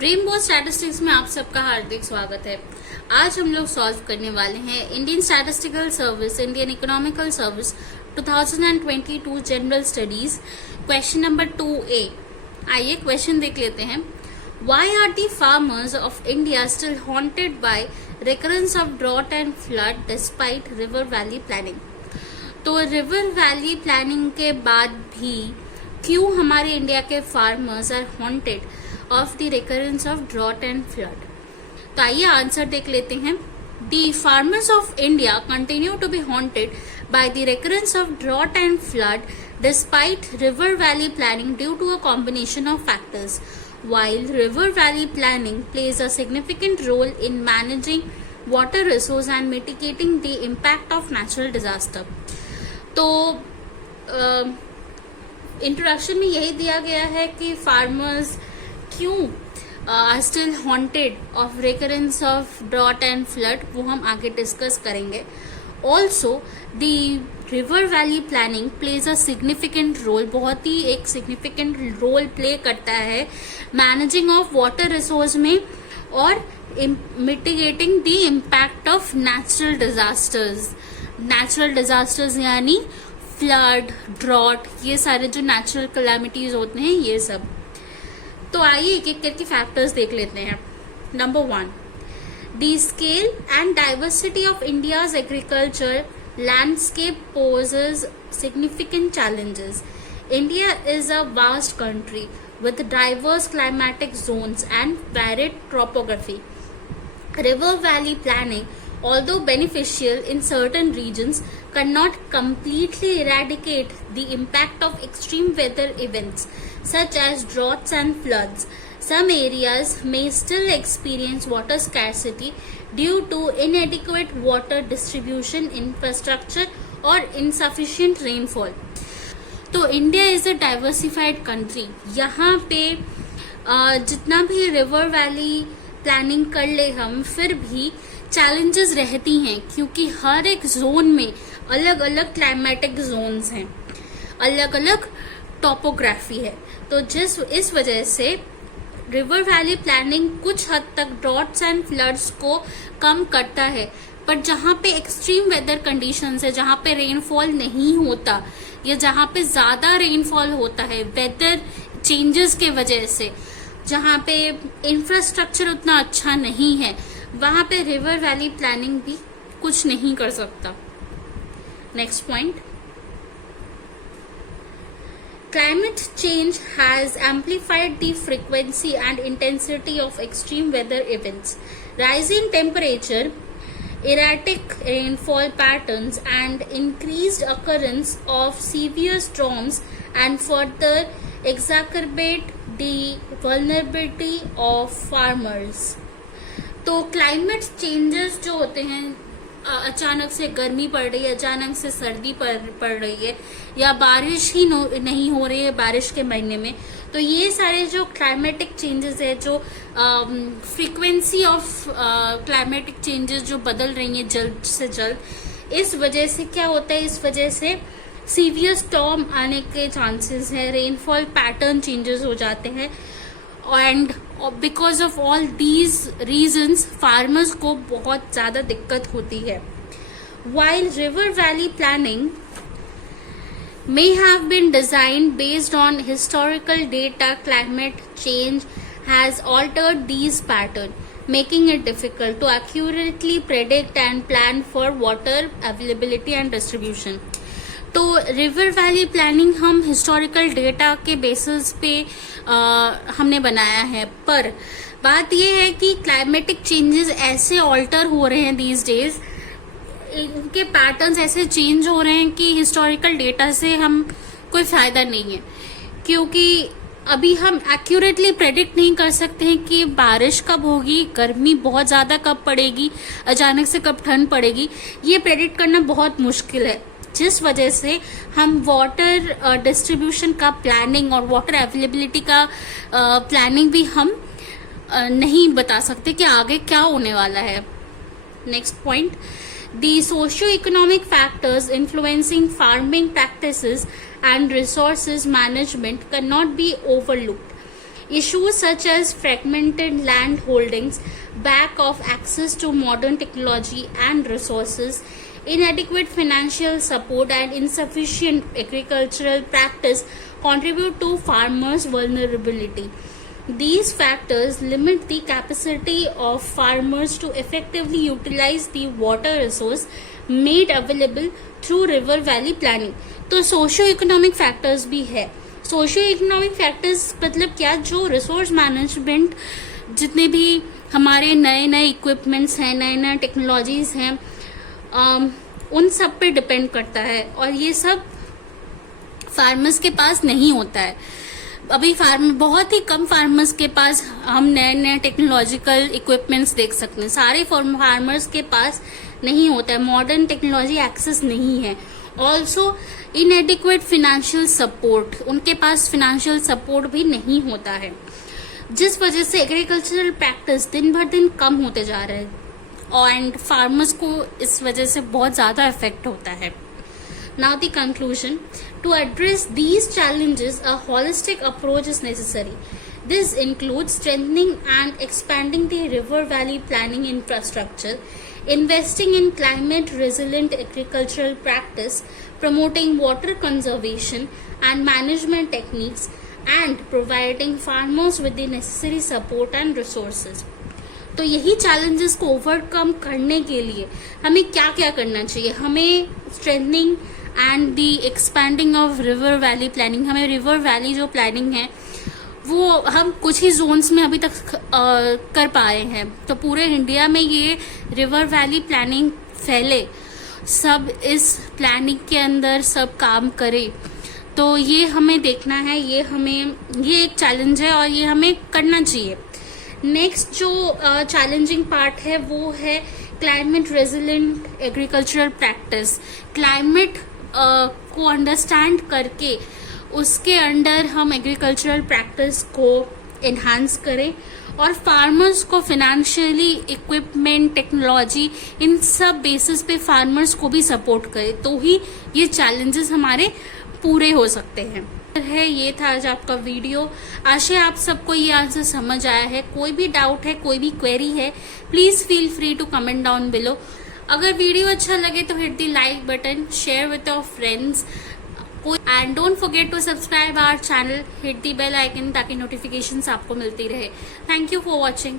Dream board statistics में आप सबका हार्दिक स्वागत है। आज हम लोग सॉल्व करने वाले हैं Indian statistical service, Indian economical service 2022 general studies question number 2A। आइए क्वेश्चन देख लेते हैं। Why are the farmers of India still haunted by recurrence of drought and flood despite river valley planning? तो river valley planning के बाद भी क्यों हमारे इंडिया के farmers are haunted of the recurrence of drought and flood? तो आइए answer देख लेते हैं। The farmers of India continue to be haunted by the recurrence of drought and flood despite river valley planning due to a combination of factors. While river valley planning plays a significant role in managing water resource and mitigating the impact of natural disaster. तो introduction में यही दिया गया है कि farmers क्यों are still haunted of recurrence of drought and flood, वो हम आगे डिस्कस करेंगे। Also the river valley planning plays a significant role, बहुत ही एक सिग्निफिकेंट रोल प्ले करता है मैनेजिंग ऑफ वाटर रिसोर्स में और mitigating the impact of natural disasters. Natural disasters यानी फ्लड, ड्रॉट, ये सारे जो नेचुरल कैलामिटीज होते हैं ये सब। तो आइए एक एक करके फैक्टर्स देख लेते हैं। Number 1, the scale and diversity of India's agriculture landscape poses significant challenges. India is a vast country with diverse climatic zones and varied topography. River valley planning, although beneficial in certain regions, cannot completely eradicate the impact of extreme weather events such as droughts and floods. Some areas may still experience water scarcity due to inadequate water distribution infrastructure or insufficient rainfall. तो India is a diversified country. यहाँ पे जितना भी river valley planning कर ले हम, फिर भी चैलेंजेस रहती हैं क्योंकि हर एक जोन में अलग अलग क्लाइमेटिक जोन्स हैं, अलग अलग टोपोग्राफी है। तो इस वजह से रिवर वैली प्लानिंग कुछ हद तक ड्रॉट्स एंड फ्लड्स को कम करता है, पर जहाँ पे एक्सट्रीम वेदर कंडीशंस है, जहाँ पे रेनफॉल नहीं होता या जहाँ पे ज्यादा रेनफॉल होता है वेदर चेंजेस के वजह से, जहाँ पे इंफ्रास्ट्रक्चर उतना अच्छा नहीं है, वहां पे रिवर वैली प्लानिंग भी कुछ नहीं कर सकता। Next point, climate change has amplified the frequency and intensity of extreme weather events. Rising temperature, erratic rainfall patterns, and increased occurrence of severe storms and further exacerbate the vulnerability of farmers. तो climate changes जो होते हैं, अचानक से गर्मी पड़ रही है, अचानक से सर्दी पड़ रही है, या बारिश ही नहीं हो रही है बारिश के महीने में, तो ये सारे जो क्लाइमेटिक चेंजेस है, जो फ्रीक्वेंसी ऑफ क्लाइमेटिक चेंजेस जो बदल रही हैं जल्द से जल्द, इस वजह से क्या होता है, इस वजह से सीवियर स्टॉर्म आने के चांसेस है, रेनफॉल पैटर्न चेंजेस हो जाते हैं, and because of all these reasons farmers को बहुत ज्यादा दिक्कत होती है। While river valley planning may have been designed based on historical data, climate change has altered these patterns, making it difficult to accurately predict and plan for water availability and distribution. तो river valley planning हम historical data के basis पे हमने बनाया है, पर बात यह है कि क्लाइमेटिक चेंजेस ऐसे ऑल्टर हो रहे हैं दीज डेज, इनके पैटर्न्स ऐसे चेंज हो रहे हैं कि हिस्टोरिकल डेटा से हम कोई फायदा नहीं है, क्योंकि अभी हम एक्यूरेटली प्रेडिक्ट नहीं कर सकते हैं कि बारिश कब होगी, गर्मी बहुत ज्यादा कब पड़ेगी, अचानक से कब ठंड पड़ेगी, ये प्रेडिक्ट करना बहुत मुश्किल है। जिस वजह से हम वाटर डिस्ट्रीब्यूशन का प्लानिंग और वाटर अवेलेबिलिटी का प्लानिंग भी हम नहीं बता सकते कि आगे क्या होने वाला है। Next point, the socio-economic factors influencing farming practices and resources management cannot be overlooked. Issues such as fragmented land holdings, lack of access to modern technology and resources, inadequate financial support, and insufficient agricultural practice contribute to farmers' vulnerability. These factors limit the capacity of farmers to effectively utilize the water resource made available through river valley planning. तो socio economic factors भी है. Socio economic factors मतलब क्या, जो resource management, जितने भी हमारे नए नए इक्विपमेंट्स हैं, नए नए टेक्नोलॉजीज हैं, उन सब पे डिपेंड करता है, और ये सब फार्मर्स के पास नहीं होता है. अभी बहुत ही कम फार्मर्स के पास हम नए नए टेक्नोलॉजिकल इक्विपमेंट्स देख सकते हैं. सारे फार्मर्स के पास नहीं होता है, मॉडर्न टेक्नोलॉजी एक्सेस नहीं है. ऑल्सो इनएडिक्वेट फाइनेंशियल सपोर्ट, उनके पास फाइनेंशियल सपोर्ट भी नहीं होता है, जिस वजह से एग्रीकल्चरल प्रैक्टिस दिन भर दिन कम होते जा रहे हैं, एंड फार्मर्स को इस वजह से बहुत ज़्यादा इफेक्ट होता है. Now the conclusion. To address these challenges, a holistic approach is necessary. This includes strengthening and expanding the river valley planning infrastructure, investing in climate resilient agricultural practice, promoting water conservation and management techniques, and providing farmers with the necessary support and resources. तो यही challenges को overcome करने के लिए हमें क्या क्या करना चाहिए. हमें strengthening and the expanding of river valley planning, हमें रिवर वैली जो प्लानिंग है वो हम कुछ ही जोन्स में अभी तक कर पा रहे हैं. तो पूरे इंडिया में ये रिवर वैली प्लानिंग फैले, सब इस प्लानिंग के अंदर सब काम करे, तो ये हमें देखना है. ये एक चैलेंज है और ये हमें करना चाहिए. नेक्स्ट जो चैलेंजिंग पार्ट है वो है climate resilient agricultural practice. Climate को अंडरस्टैंड करके उसके अंडर हम एग्रीकल्चरल प्रैक्टिस को एनहांस करें और फार्मर्स को फिनेंशियली, इक्विपमेंट, टेक्नोलॉजी, इन सब बेसिस पे फार्मर्स को भी सपोर्ट करें, तो ही ये चैलेंजेस हमारे पूरे हो सकते हैं. ये था आज आपका वीडियो. आशा आप सबको ये आंसर समझ आया है. कोई भी डाउट है, कोई भी क्वेरी है, please feel free to comment down below. अगर वीडियो अच्छा लगे तो hit the like button, share with your friends, and don't forget to subscribe our channel, hit the bell icon ताकि नोटिफिकेशंस आपको मिलती रहे. Thank you for watching.